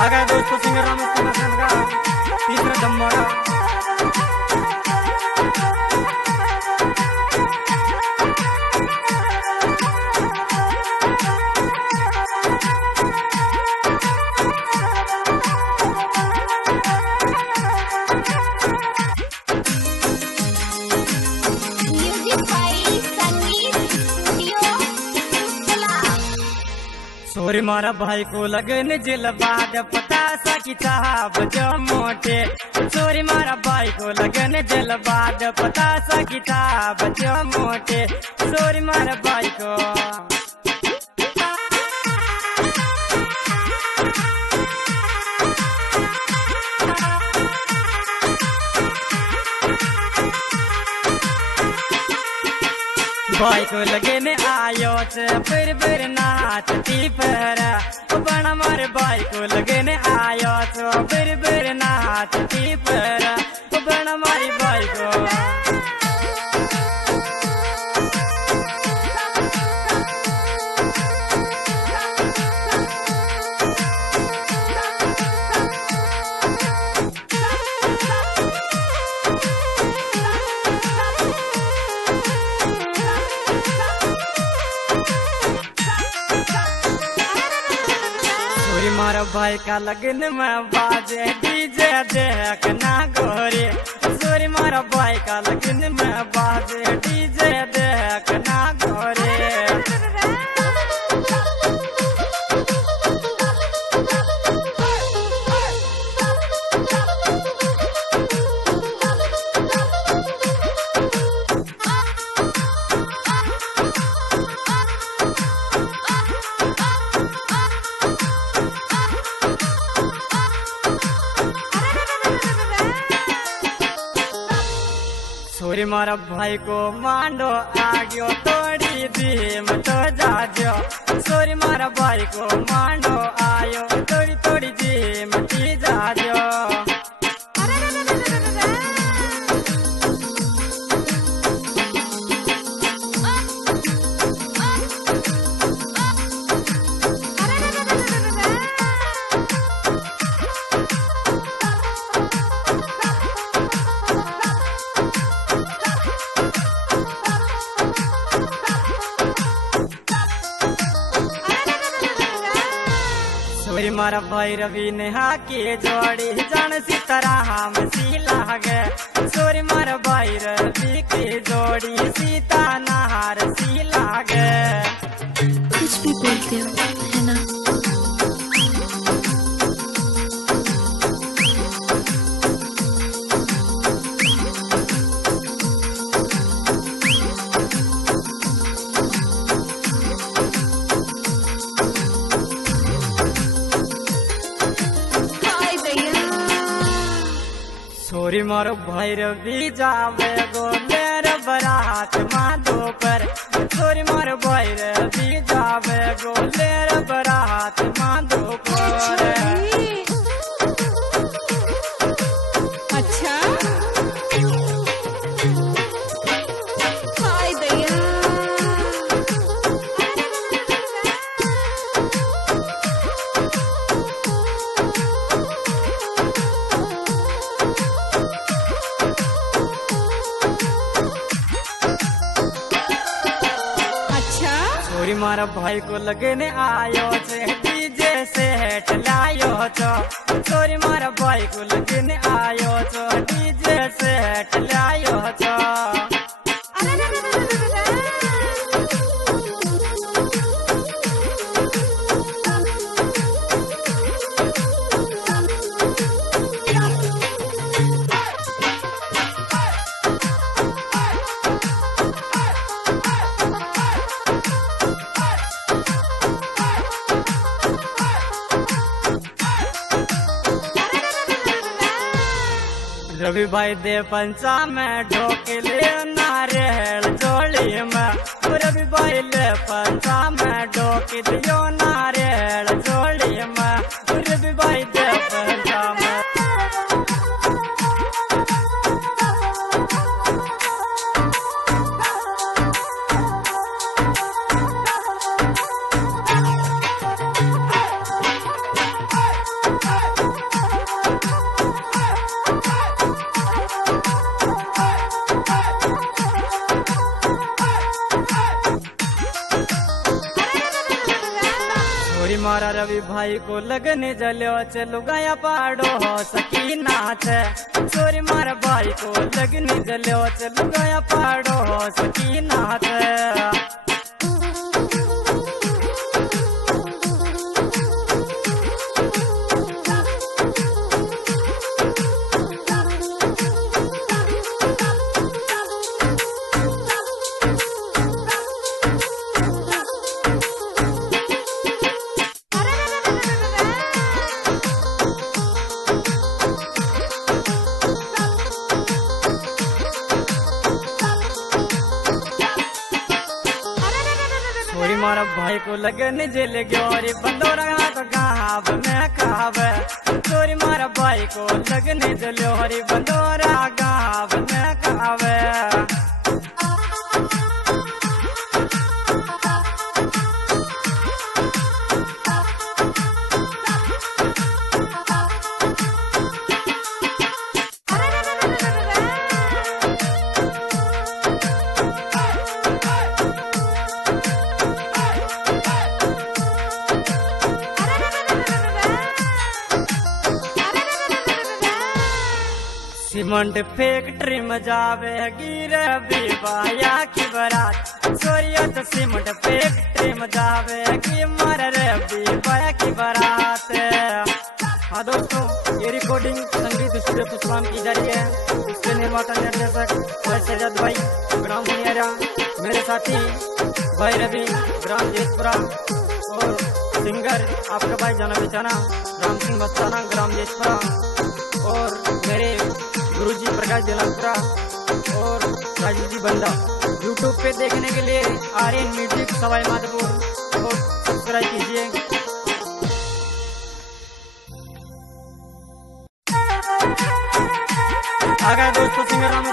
आगे दोस्तों सिंगर रामू कुमार का तीसरा धमाका। सोरी मारा भाई को लगन जिलबाद पता सा की चाहब जो मोटे। सोरी मारा भाई को लगन जिलबाद पता सा की चाहब जो मोटे। सोरी मारा भाई को भाई को लगने आयो फिर नाचती पर बना मारे भाई को लगने आयो फिर नाचती पर बना मारी भाई को। मारा भाई का लगन में बाजे डीजे देख ना गोरे। सोरी मारा भाई का लगन में बाजे डीजे देख ना गोरे। सोरी मारा भाई को मांडो आग्यो तोड़ी धीम तो जाजो। सोरी मारा भाई को मांडो आयो तोड़ी तोड़ी धीम की जाजो। सोरी मारा भाई रवि नेहा की जोड़ी जान सी तरह हम सी लागे। सोरी मारा भाई रवि की जोड़ी सीता नहार सी लागे। कुछ भी बोलते हो है ना। सोरी मारो भाई रवि जावे गोलेर बरात माधो पर। सोरी मारो भाई रवि जावे गोलेर बरात माधो पर। अच्छा हाय दया। सोरी मारा भाई को लगने आयो डीजे से हेट लायो छो। सोरी मारा भाई को लगने आयो डीजे से हेट लायो छो। रवि भाई दे पंचा में ढोकले नारियल जोड़ी में। रवि भाई ले पंचा में ढोक दियो नारियल जोड़ी में। रवि भाई दे पंचा में सोरी मारा रवि भाई को लगने जल्यो चलो गया पाड़ो हो सकी नाच। सोरी मारा भाई को लगने जल्यो चलो गया पाड़ो हो सकी नाच। सोरी मारा भाई को लगन जेल ग्योरी बंदोरा तो गाँव में खावे। सोरी मारा भाई को लगन जल्योरी बंदोरा गाँव में खावे। सीमेंट फैक्ट्री में जावे गिरे बिबाया की बारात। सोरिया तो सीमेंट फैक्ट्री में जावे कि मर रे बिबाया की बारात। हाँ दोस्तों, ये रिकॉर्डिंग संगीत स्टूडियो पुष्पाम की जा रही है। इसके निर्माता निर्देशक सैयद भाई ग्राम मुनियारा, मेरे साथी भाई रवि ग्राम जेतपुरा, और सिंगर आपका भाई जाना बेचाना राम सिंह मस्ताना ग्राम जेतपुरा, और मेरे गुरुजी प्रकाश दिलालपुरा और राजीव जी बंदा। यूट्यूब पे देखने के लिए आर्यन म्यूजिक सवाई माधोपुर और सब्सक्राइब कीजिए। आ गए दोस्तों सिंगर राम